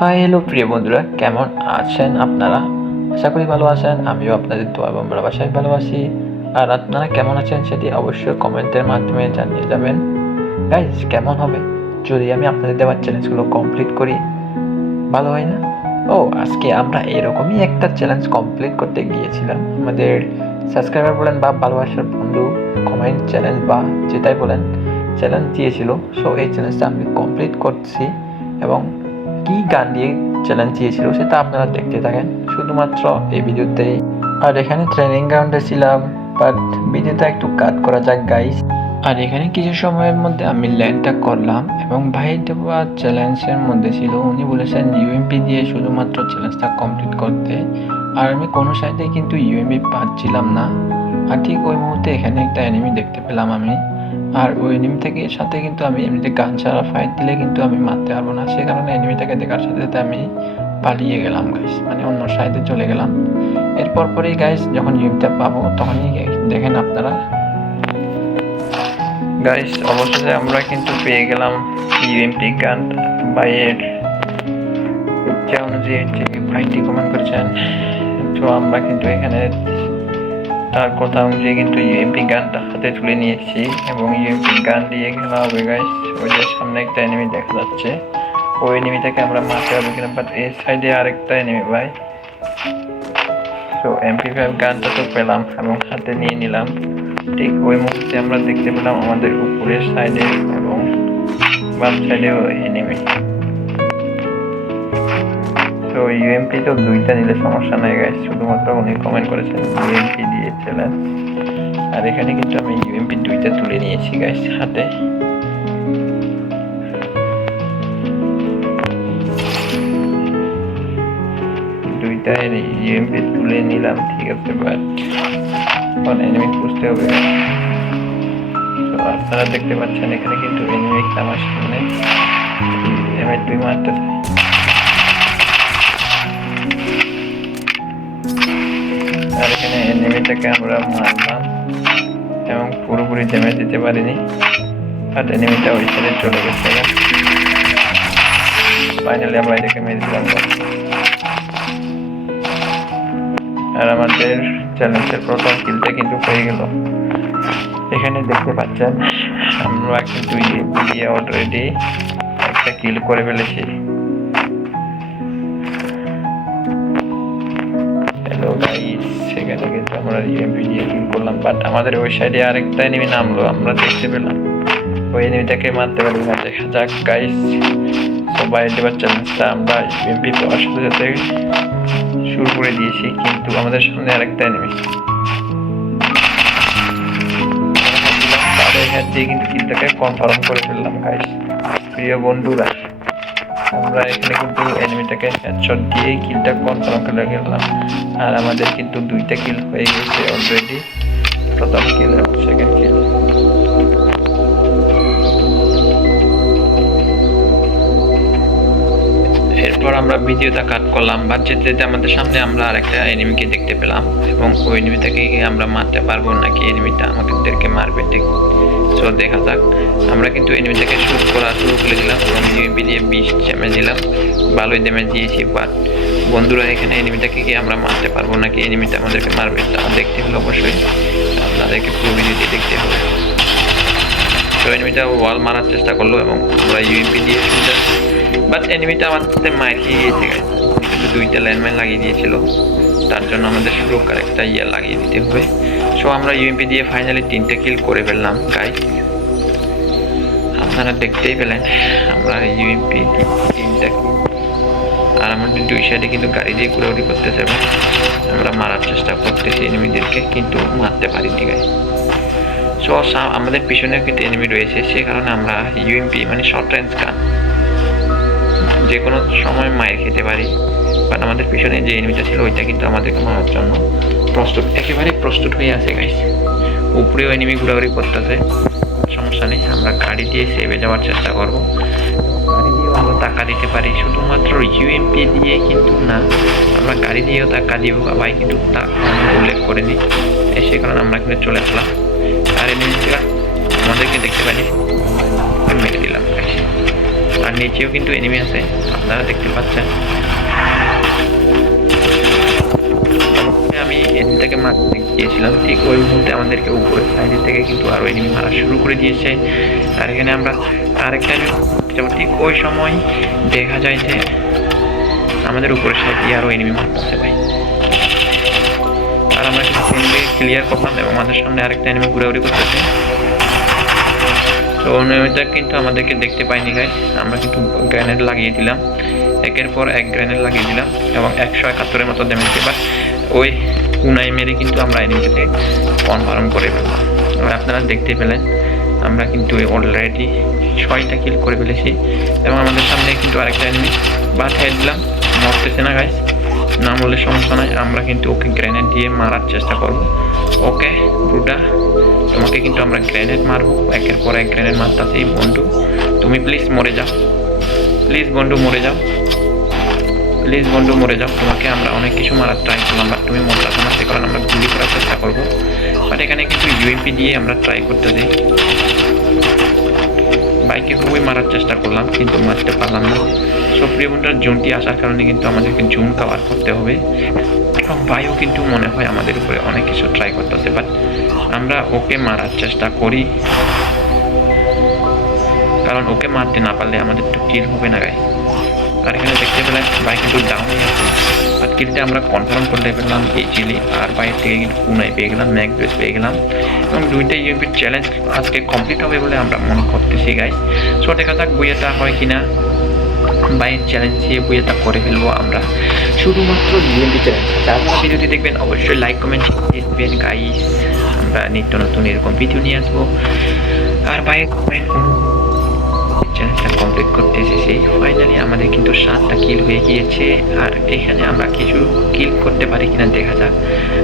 Hi hello প্রিয় বন্ধুরা। কেমন আছেন আপনারা? আশা করি ভালো আছেন। আমিও আপনাদের দোয়া এবং ভালোবাসায় ভালোবাসি আর আপনারা কেমন আছেন সেটি অবশ্যই কমেন্টের মাধ্যমে জানিয়ে যাবেন। গাইজ কেমন হবে? যদি আমি আপনাদের দেওয়ার চ্যালেঞ্জগুলো কমপ্লিট করি, ভালো হয় না? ও, আজকে আমরা এরকমই একটা চ্যালেঞ্জ কমপ্লিট করতে গিয়েছিলাম। আমাদের সাবস্ক্রাইবার বলেন বা ভালোবাসার বন্ধু কমেন্ট চ্যালেঞ্জ বা যেটাই বলেন চ্যালেঞ্জ দিয়েছিল। সো এই চ্যালেঞ্জটা আমি কমপ্লিট করছি এবং কি গান দিয়ে চ্যালেঞ্জ দিয়েছিল সেটা আপনারা দেখতে থাকেন। শুধুমাত্র এই ভিডিওতেই। আর এখানে ট্রেনিং গ্রাউন্ডে ছিলাম বাট ভিডিওটা একটু কাট করা যাক গাইস আর এখানে কিছু সময়ের মধ্যে আমি ল্যান্ডটা করলাম, এবং ভাই দেওয়া চ্যালেঞ্জের মধ্যে ছিল, উনি বলেছেন ইউএমপি দিয়ে শুধুমাত্র চ্যালেঞ্জটা কমপ্লিট করতে। আর আমি কোনো সাইডে কিন্তু ইউএমপি পাচ্ছিলাম না। আর ঠিক ওই মুহূর্তে এখানে একটা অ্যানিমি দেখতে পেলাম আমি। আর ওই এনিমি থেকে সাথে কিন্তু আমি এমনিতে গান ছাড়া ফাইট দিলে কিন্তু আমি মারতে পারব না। সে কারণে এনিমিটাকে দেখার সাথে সাথে আমি পালিয়ে গেলাম গাইস মানে অন্য সাইডে চলে গেলাম। এরপর পরেই গাইস যখন ইউএমটা পাবো, তখনই দেখেন আপনারা। গাইস অবশেষে আমরা কিন্তু পেয়ে গেলাম ইউএমপি গান বাইয়ের ইচ্ছা অনুযায়ী যে ভাইটি কমেন্ট করেছেন। তো আমরা কিন্তু এখানে তার কথা অনুযায়ী কিন্তু ইউএমপি গানটা হাতে তুলে নিয়েছি এবং ইউএমপি গান দিয়ে খেলা হবে গাইস ওই যে সামনে একটা এনিমি দেখা যাচ্ছে। ওই এনিমিটাকে আমরা মারতে হবে কিনা বাট এই সাইডে আরেকটা এনিমি ভাই। তো এমপি ফাইভ গানটা তো পেলাম এবং হাতে নিয়ে নিলাম। ঠিক ওই মুহূর্তে আমরা দেখতে পেলাম আমাদের উপরের সাইডে এবং বাম সাইডেও এনিমি তো ইউএমপি তো দুইটা নিলে সমস্যা নাই গাইস শুধুমাত্র উনি কমেন্ট করেছেন ইউএমপি দিয়েছিলেন আর এখানে কিন্তু আমি ইউএমপি দুইটা তুলে নিয়েছি গাইস হাতে। দুইটা ইউএমপি তুলে নিলাম, ঠিক আছে বাট এখন এনিমি খুঁজতে হবে আপনারা দেখতে পাচ্ছেন, এখানে কিন্তু এনিমি আমার সামনে এমএ দুই মারতেছে। এনিমিটাকে আমরা মারলাম এবং পুরোপুরি ড্যামেজ দিতে পারিনি। আর এনিমিটা ওই সাইডে চলে গেছে। ফাইনালি আমরা এটাকে মেরে দিলাম। আর আমাদের চ্যালেঞ্জের প্রথম কিলটা কিন্তু হয়ে গেল। এখানে দেখতে পাচ্ছেন, আমরা কিন্তু অলরেডি একটা কিল করে ফেলেছি। সেখানে কিন্তু আমরা ইএমপি দিয়ে করলাম বাট আমাদের ওই সাইডে আরেকটা এনিমি নামলো, আমরা দেখতে পেলাম। ওই এনিমিটাকে মারতে পারি না। দেখা যাক গাইস সবাই এবার চ্যালেঞ্জটা আমরা ইএমপি পাওয়ার সাথে সাথে শুরু করে দিয়েছি, কিন্তু আমাদের সামনে আরেকটা এনিমি তাদের হেড দিয়ে কিন্তু কিলটাকে কনফার্ম করে ফেললাম গাইস প্রিয় বন্ধুরা আমরা এখানে কিন্তু এনিমিটাকে হেডশট দিয়ে কিলটা কনফার্ম করে গেলাম। আর আমাদের কিন্তু দুইটা কিল হয়ে গেছে অলরেডি প্রথম কিল এবং সেকেন্ড কিল এরপর আমরা ভিডিওটা কাট করলাম। বা যেতে যেতে আমাদের সামনে আমরা আরেকটা এনিমিকে দেখতে পেলাম এবং ওই এনিমিটাকে আমরা মারতে পারব নাকি এনিমিটা আমাদেরকে মারবে ঠিক। সো দেখা যাক। আমরা কিন্তু এনিমিটাকে শুট করা শুরু করে দিলাম এবং ইউএমপি দিয়ে বিশ ড্যামেজ দিলাম ভালোই ড্যামেজ দিয়েছি বাট বন্ধুরা, এখানে এনিমিটাকে কি আমরা মারতে পারব নাকি এনিমিটা আমাদেরকে মারবে, তা দেখতে হলে অবশ্যই আপনাদেরকে পুরো ভিডিওটি দেখতে হবে। তো এনিমিটা ওয়াল মারার চেষ্টা করল এবং আমরা ইউএমপি দিয়ে বাট এনিমিটা আমাদের মার খেয়ে গিয়েছে কিন্তু দুইটা ল্যান্ডমাইন লাগিয়ে দিয়েছিল। তার জন্য আমাদের সুরক্ষার একটা ইয়ে লাগিয়ে দিতে হবে। সো আমরা ইউএমপি দিয়ে ফাইনালি তিনটে কিল করে ফেললাম গাই আপনারা দেখতেই পেলেন, আমরা ইউএমপি তিনটা আর আমাদের দুই সাইডে কিন্তু গাড়ি দিয়ে ঘুরাঘুরি করতেছে এবং আমরা মারার চেষ্টা করতেছি এনিমিদেরকে কিন্তু মারতে পারিনি গাই। সো, আমাদের পিছনেও কিন্তু এনিমি রয়েছে, সে কারণে আমরা ইউএমপি মানে শর্ট রেঞ্জ গান যে কোনো সময় মায়ের খেতে পারি। বাট আমাদের পিছনে যে এনিমিটা ছিল, ওইটা কিন্তু আমাদেরকে মারার জন্য প্রস্তুত একেবারে প্রস্তুত হয়ে আছে গাইস উপরেও এনিমি ঘোরাঘুরি করতেছে। সমস্যা নেই, আমরা গাড়ি দিয়ে সেভে যাওয়ার চেষ্টা করব। গাড়ি দিয়েও আমরা টাকা দিতে পারি, শুধুমাত্র ইউএমপি দিয়ে কিন্তু না, আমরা গাড়ি দিয়েও টাকা দিব ভাই কিন্তু তা উল্লেখ করে নিই। সে কারণে আমরা কিন্তু চলে আসলাম। আর এনিমিটা আমাদেরকে দেখতে পারি মেরে দিলাম। আর নিচেও কিন্তু এনিমি আছে, আপনারা দেখতে পাচ্ছেন। এনিমিটাকে মারতে গিয়েছিলাম। ঠিক ওই মুহূর্তে আমাদেরকে উপরের সাইডে থেকে কিন্তু আরও এনিমি মারা শুরু করে দিয়েছে। আর এখানে আমরা আরেকটা যাব। ঠিক ওই সময় দেখা যায় যে আমাদের উপরের সাইড দিয়ে আরও এনিমি মারতেছে ভাই। আর আমরা এনিমিকে ক্লিয়ার করলাম এবং আমাদের সামনে আরেকটা এনিমি ঘুরাঘুরি করতেছে। তো এনিমিটা কিন্তু আমাদেরকে দেখতে পাইনি গাই আমরা কিন্তু গ্রেনেড লাগিয়ে দিলাম। একের পর এক গ্রেনেড লাগিয়ে দিলাম এবং একশো একাত্তরের মতো ড্যামেজ এবার ওই উনাই মেরে কিন্তু আমরা এনিমিটাকে কনফার্ম করে ফেললাম। এবার আপনারা দেখতে পেলেন, আমরা কিন্তু অলরেডি ছয়টা কিল করে ফেলেছি এবং আমাদের সামনে কিন্তু আরেকটা এনিমি বাঁচিয়ে দিলাম। মরতেছে না গাইস না বললে সমস্যা নাই, আমরা কিন্তু ওকে গ্রেনেড দিয়ে মারার চেষ্টা করব। ওকে ব্রুটা তোমাকে কিন্তু আমরা গ্রেনেড মারবো। একের পর এক গ্রেনেড মারতেছি বন্ধু। তুমি প্লিজ মরে যাও। প্লিজ বন্ধু, মরে যাও। প্লিজ বন্ধু, মরে যাও। তোমাকে আমরা অনেক কিছু মারার ট্রাই করলাম বাট তুমি মরতে না, সে কারণে আমরা গুলি করার চেষ্টা করব। বাট এখানে কিন্তু ইউএমপি দিয়ে আমরা ট্রাই করতে দিই বাইকে খুবই মারার চেষ্টা করলাম, কিন্তু মারতে পারলাম না। সো প্রিয় বন্ধুরা, জোনটি আসার কারণে কিন্তু আমাদেরকে জোন কাভার করতে হবে। এবং বাইও কিন্তু মনে হয় আমাদের উপরে অনেক কিছু ট্রাই করতেছে বাট আমরা ওকে মারার চেষ্টা করি। কারণ ওকে মারতে না পারলে আমাদের তো কিল হবে না গাই আর এখানে দেখতে পেলাম বাইক কিন্তু ডাউন বাট কিলটা আমরা কনফার্ম করতে পেলাম ইজিলি আর বাইরের থেকে কিন্তু পুনায় পেয়ে গেলাম ম্যাক পেয়ে গেলাম। এবং দুইটা ইউপির চ্যালেঞ্জ আজকে কমপ্লিট হবে বলে আমরা মনে করতেছি গাইস সো দেখা যাক বইয়েটা হয় কিনা। বাইক চ্যালেঞ্জ দিয়ে বইয়েটা করে ফেলব আমরা। শুধুমাত্র ইউএমপি চ্যালেঞ্জ যারা ভিডিওটি দেখবেন, অবশ্যই লাইক কমেন্ট দিবেন গাইস আমরা নিত্য নতুন এরকম ভিডিও নিয়ে আসব। আর বাইক কমেন্ট চ্যালেঞ্জটা কমপ্লিট করতে এসেছি। ফাইনালি আমাদের কিন্তু সাতটা কিল হয়ে গিয়েছে, আর এখানে আমরা কিছু কিল করতে পারি কিনা দেখা যাক।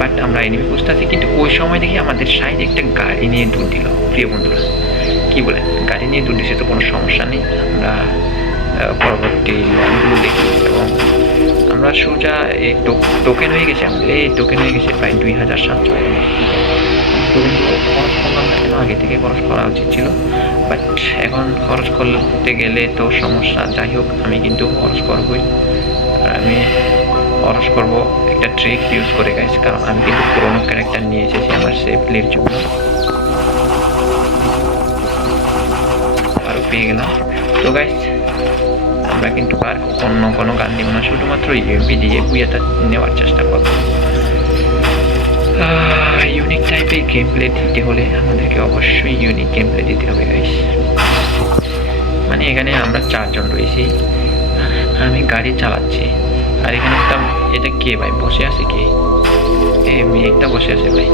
বাট আমরা এনিমি বুঝতেছি কিন্তু ওই সময় দেখি আমাদের সাইডে একটা গাড়ি নিয়ে দূর দিল, প্রিয় বন্ধুরা। কি বলেন গাড়ি নিয়ে দূর দিচ্ছে তো কোনো সমস্যা নেই। আমরা পরবর্তী দেখি। এবং আমরা সোজা এই টোকেন হয়ে গেছে আমাদের। এই টোকেন হয়ে গেছে প্রায় দুই হাজার সাতশো। টোকেন আগে থেকে খরচ করা উচিত ছিল। বাট এখন খরচ করতে গেলে তো সমস্যা। যাই হোক, আমি কিন্তু খরচ করবই। আমি খরচ করব একটা ট্রিক ইউজ করে গাইছি কারণ আমি কিন্তু পুরোনো ক্যারেক্টার নিয়ে এসেছি আমার সেফলির জন্য। আরও পেয়ে গেলাম। তো গাইস আমরা কিন্তু আর অন্য কোনো গান নিব না, শুধুমাত্র ইউএমপি দিয়ে বুয়াটা নেওয়ার চেষ্টা করব। ইউনিক টাইপের গেম প্লে দিতে হলে আমাদেরকে অবশ্যই ইউনিক গেম প্লে দিতে হবে গাইস মানে এখানে আমরা চারজন রয়েছি। আমি গাড়ি চালাচ্ছি। আর এখানে একটা এটা কে ভাই? বসে আছে কে? এ, মেয়েটা বসে আছে ভাই।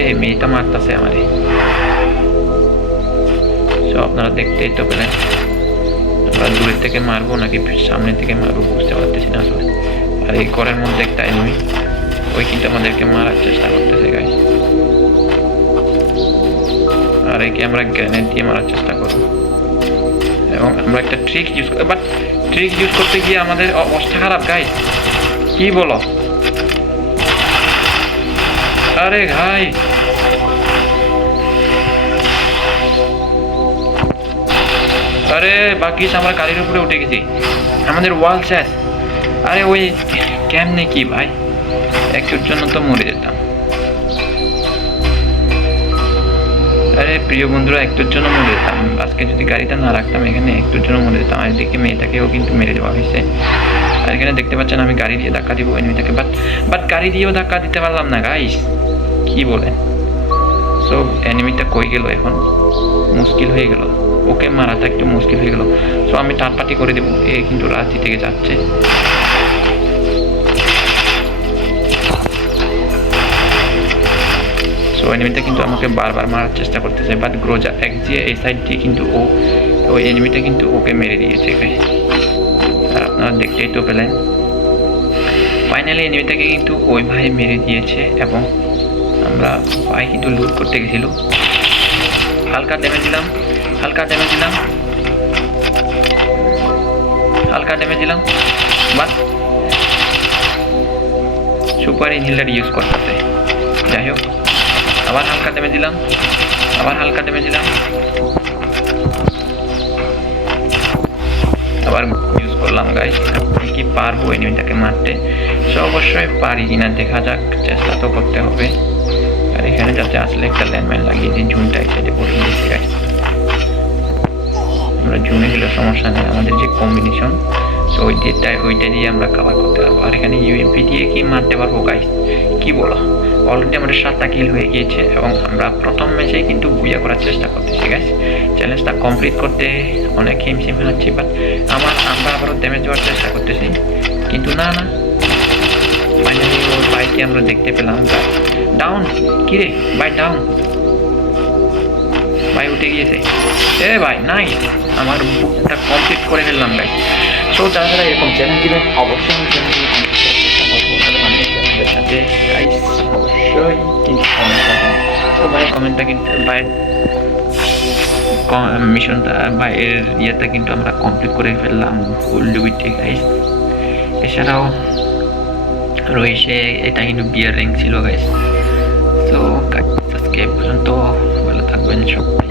এ, মেয়েটা মারতেছে আমারে। সো, আপনারা দেখতেই তো পেলেন। আমরা দূরের থেকে মারবো নাকি সামনে থেকে মারবো বুঝতে পারতেছি না আসলে। আর এই ঘরের মধ্যে একটা এনিমি ওই কিন্তু আমাদেরকে মারার চেষ্টা করতেছে গাইস আর একে আমরা গ্রেনেড দিয়ে মারার চেষ্টা করব। এবং আমরা একটা ট্রিক ইউজ করি বাট ট্রিক ইউজ করতে গিয়ে আমাদের অবস্থা খারাপ গাইস কি বলো? আরে ভাই! আরে, বাকি আমরা গাড়ির উপরে উঠে গেছি। আমাদের ওয়াল শেষ আরে ওই, কেমনে কি, ভাই? একটুর জন্য তো মরে যেতাম। আরে প্রিয় বন্ধুরা, একটুর জন্য মরে যেতাম। আজকে যদি গাড়িটা না রাখতাম, এখানে একটুর জন্য মরে যেতাম। আর এদিকে মেয়েটাকেও কিন্তু মেরে দেওয়া হয়েছে। আর এখানে দেখতে পাচ্ছেন, আমি গাড়ি দিয়ে ধাক্কা দিব এনিমিটাকে বাট বাট গাড়ি দিয়েও ধাক্কা দিতে পারলাম না গাইস কি বলে সো এনিমিটা কই গেল এখন? মুশকিল হয়ে গেল। ওকে মারাটা একটু মুশকিল হয়ে গেল। সো আমি টাটপাটি করে দেবো। এ কিন্তু রাত্রি থেকে যাচ্ছে। সো এনিমিটা কিন্তু আমাকে বারবার মারার চেষ্টা করতেছে বাট গ্রোজা এক দিয়ে এই সাইড দিয়ে কিন্তু ও, ওই এনিমিটা কিন্তু ওকে মেরে দিয়েছে। guys। আর আপনারা দেখতেই তো পেলেন। ফাইনালি এনিমিটাকে কিন্তু ওই ভাই মেরে দিয়েছে এবং আমরা ভাই কিন্তু লুট করতে গেছিল। হালকা ড্যামেজ দিলাম, হালকা ড্যামেজ দিলাম। হালকা ড্যামেজ দিলাম বাস সুপার ইনহিলার ইউজ করতেছে যাই হোক। আবার হালকা ড্যামেজ দিলাম। আবার হালকা ড্যামেজ দিলাম। আবার ইউজ করলাম গাইস কি পারব এনিমিটাকে মারতে? সো অবশ্যই পারি কিনা, দেখা যাক। চেষ্টা তো করতে হবে। আর এখানে যাতে আসলে একটা ল্যান্ডমাইন লাগিয়ে দিই জুনটা এই সাইডে দিয়েছি গাইস আমরা জুনে গেলে সমস্যা নেই, আমাদের যে কম্বিনেশন তো ওই দিকটা ওইটা দিয়ে আমরা কাভার করতে পারব। আর এখানে ইউএমপি দিয়ে কি মারতে পারব গাইস কি বলো? অলরেডি আমাদের সাতটা কিল হয়ে গিয়েছে এবং আমরা প্রথম ম্যাচেই কিন্তু বুয়া করার চেষ্টা করতেছি গাইস চ্যালেঞ্জটা কমপ্লিট করতে অনেক হিমশিম হচ্ছে বাট আমার, আমরা আবারও ড্যামেজ দেওয়ার চেষ্টা করতেছি। কিন্তু না না। ফাইনালি ওর বাইকে আমরা দেখতে পেলাম ডাউন কিরে বাই ডাউন ভাই উঠে গিয়েছে। এ ভাই নাই আমার বুকটা কমপ্লিট করে ফেললাম ভাই সো যারা এরকম চ্যালেঞ্জ দিবেন অবশ্যই চ্যালেঞ্জ সাথে। অবশ্যই কিন্তু কমেন্ট কমেন্টটা কিন্তু ভাই মিশনটা বা এর ইয়েটা কিন্তু আমরা কমপ্লিট করে ফেললাম ফুল ডুবিটি গাইস এছাড়াও রয়েছে, এটা কিন্তু বিয়ার র্যাঙ্ক ছিল গাইস তো আজকে পর্যন্ত। ভালো থাকবেন সবাই